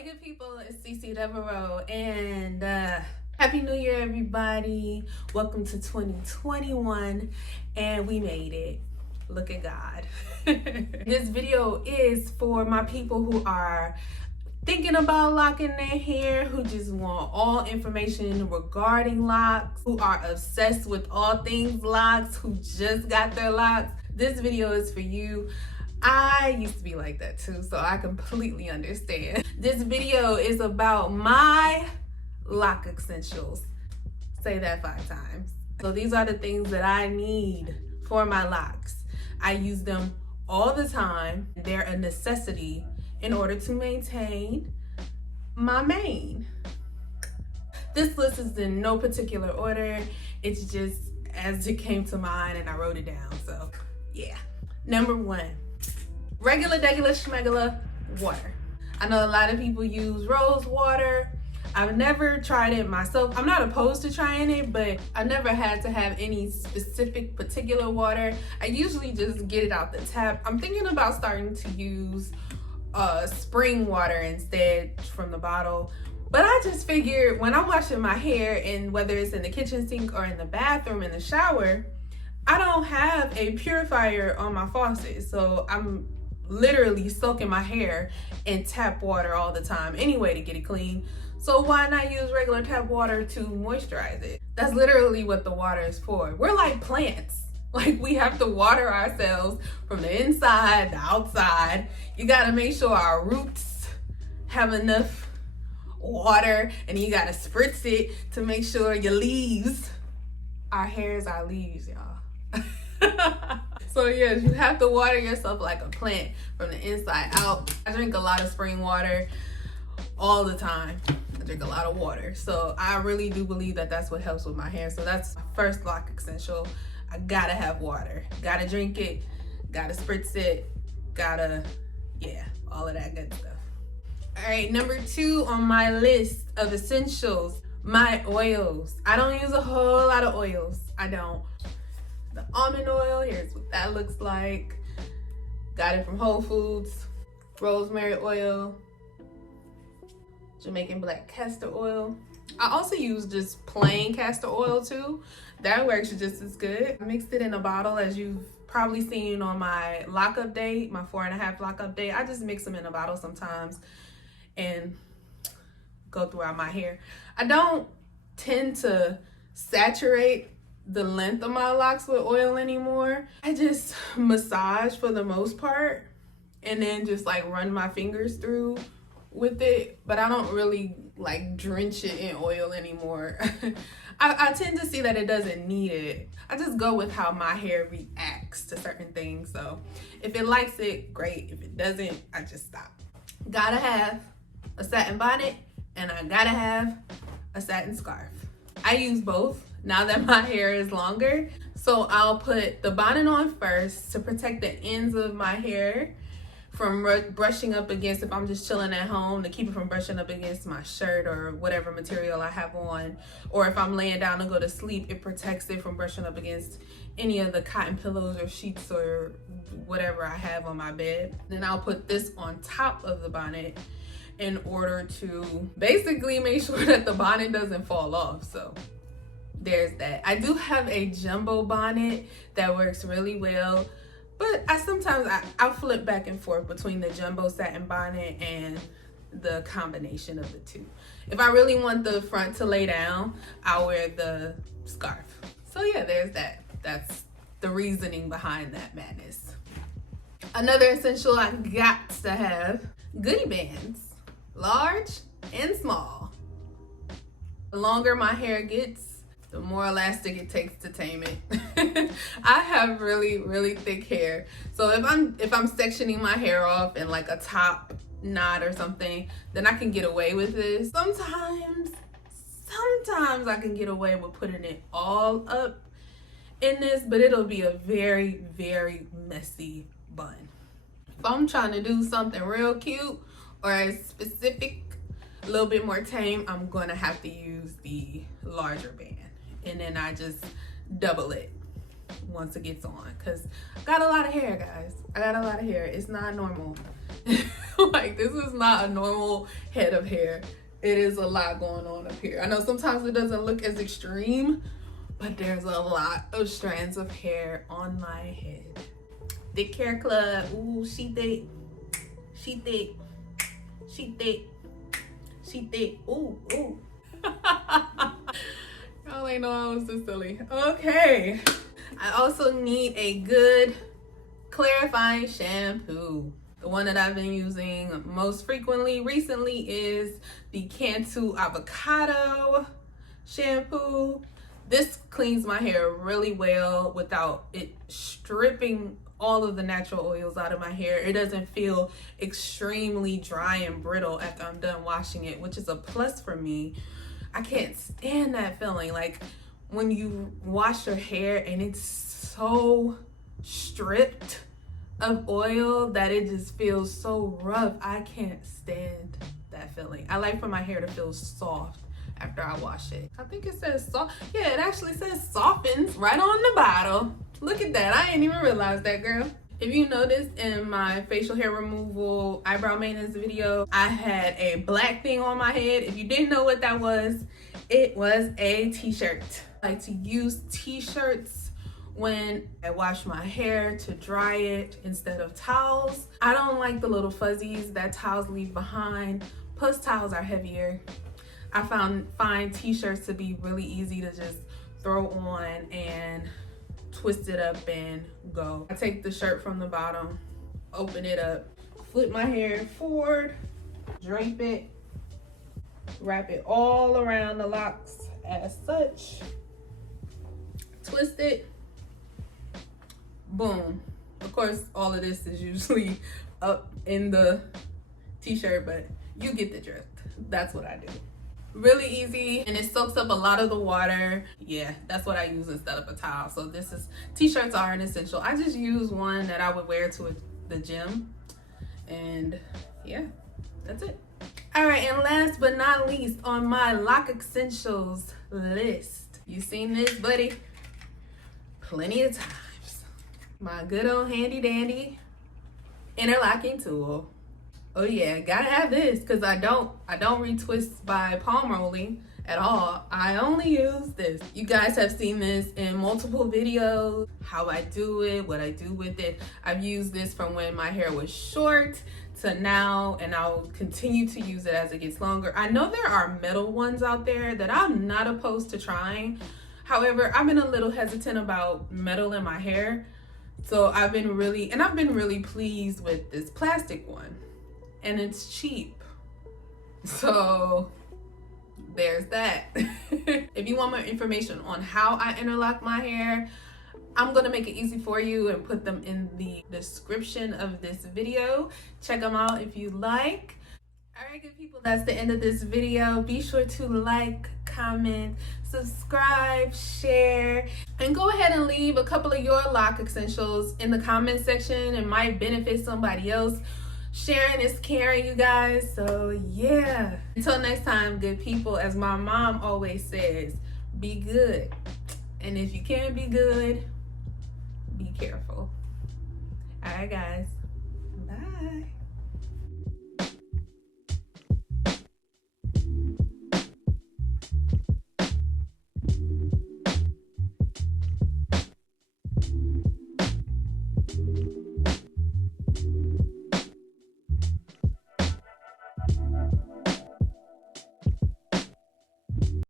Hey good people, it's CC Devereaux and Happy New Year everybody. Welcome to 2021 and we made it. Look at God. This video is for my people who are thinking about locking their hair, who just want all information regarding locks, who are obsessed with all things locks, who just got their locks. This video is for you. I used to be like that too, so I completely understand. This video is about my Loc Essentials. Say that 5 times. So these are the things that I need for my locks. I use them all the time. They're a necessity in order to maintain my mane. This list is in no particular order. It's just as it came to mind and I wrote it down, so yeah. Number 1. Regular schmegula water. I know a lot of people use rose water. I've never tried it myself. I'm not opposed to trying it, but I never had to have any specific particular water. I usually just get it out the tap. I'm thinking about starting to use spring water instead from the bottle. But I just figured when I'm washing my hair, and whether it's in the kitchen sink or in the bathroom in the shower, I don't have a purifier on my faucet. So I'm literally soaking my hair in tap water all the time anyway to get it clean. So why not use regular tap water to moisturize it? That's literally what the water is for. We're like plants. Like, we have to water ourselves from the inside, the outside. You gotta make sure our roots have enough water, and you gotta spritz it to make sure your leaves, our hair is our leaves, y'all. So yes, you have to water yourself like a plant from the inside out. I drink a lot of spring water all the time. I drink a lot of water. So I really do believe that that's what helps with my hair. So that's my first Loc Essential. I gotta have water. Gotta drink it, gotta spritz it, gotta, yeah, all of that good stuff. All right, number 2 on my list of essentials, my oils. I don't use a whole lot of oils. I don't. The almond oil, here's what that looks like. Got it from Whole Foods. Rosemary oil. Jamaican black castor oil. I also use just plain castor oil too. That works just as good. I mixed it in a bottle, as you've probably seen on my lock update, my 4.5 lock update. I just mix them in a bottle sometimes and go throughout my hair. I don't tend to saturate the length of my locks with oil anymore. I just massage for the most part and then just like run my fingers through with it, but I don't really like drench it in oil anymore. I tend to see that it doesn't need it. I just go with how my hair reacts to certain things. So if it likes it, great. If it doesn't, I just stop. Gotta have a satin bonnet and I gotta have a satin scarf. I use both now that my hair is longer. So I'll put the bonnet on first to protect the ends of my hair from brushing up against, if I'm just chilling at home, to keep it from brushing up against my shirt or whatever material I have on. Or if I'm laying down to go to sleep, it protects it from brushing up against any of the cotton pillows or sheets or whatever I have on my bed. Then I'll put this on top of the bonnet in order to basically make sure that the bonnet doesn't fall off. So there's that. I do have a jumbo bonnet that works really well, but I'll flip back and forth between the jumbo satin bonnet and the combination of the two. If I really want the front to lay down, I'll wear the scarf. So yeah, there's that. That's the reasoning behind that madness. Another essential I got to have, goodie bands, large and small. The longer my hair gets, the more elastic it takes to tame it. I have really thick hair. So if I'm sectioning my hair off in like a top knot or something, then I can get away with this. Sometimes I can get away with putting it all up in this, but it'll be a very messy bun. If I'm trying to do something real cute or specific, a little bit more tame, I'm gonna have to use the larger band. And then I just double it once it gets on, because I got a lot of hair, guys. I got a lot of hair. It's not normal. Like, this is not a normal head of hair. It is a lot going on up here. I know sometimes it doesn't look as extreme, but there's a lot of strands of hair on my head. Thick hair club. Ooh, she thick. She thick. She thick. She thick. Ooh, ooh. Y'all ain't know I was this silly. Okay. I also need a good clarifying shampoo. The one that I've been using most frequently recently is the Cantu Avocado shampoo. This cleans my hair really well without it stripping all of the natural oils out of my hair. It doesn't feel extremely dry and brittle after I'm done washing it, which is a plus for me. I can't stand that feeling, like when you wash your hair and it's so stripped of oil that it just feels so rough. I can't stand that feeling. I like for my hair to feel soft after I wash it. I think it says soft. Yeah, it actually says softens right on the bottle. Look at that. I didn't even realize that, girl. If you noticed in my facial hair removal eyebrow maintenance video, I had a black thing on my head. If you didn't know what that was, it was a t-shirt. I like to use t-shirts when I wash my hair to dry it instead of towels. I don't like the little fuzzies that towels leave behind. Plus, towels are heavier. I find t-shirts to be really easy to just throw on and twist it up and go. I take the shirt from the bottom, open it up, flip my hair forward, drape it, wrap it all around the locks as such, twist it, boom. Of course, all of this is usually up in the t-shirt, but you get the drift. That's what I do. Really easy, and it soaks up a lot of the water. Yeah, that's what I use instead of a towel. So this is, t-shirts are an essential. I just use one that I would wear to the gym, and yeah, that's it. All right, and last but not least on my Loc Essentials list, you seen this, buddy, plenty of times. My good old handy dandy interlocking tool. Oh yeah, gotta have this, because I don't retwist by palm rolling at all. I only use this. You guys have seen this in multiple videos, how I do it, what I do with it. I've used this from when my hair was short to now, and I'll continue to use it as it gets longer. I know there are metal ones out there that I'm not opposed to trying. However, I've been a little hesitant about metal in my hair. So I've been really pleased with this plastic one. And it's cheap, so there's that. If you want more information on how I interlock my hair, I'm gonna make it easy for you and put them in the description of this video. Check them out if you like. All right, good people, that's the end of this video. Be sure to like, comment, subscribe, share, and go ahead and leave a couple of your Loc Essentials in the comment section. It might benefit somebody else. Sharing is caring, you guys. So yeah, until next time, good people, as my mom always says, be good, and if you can't be good, be careful. All right, guys, bye.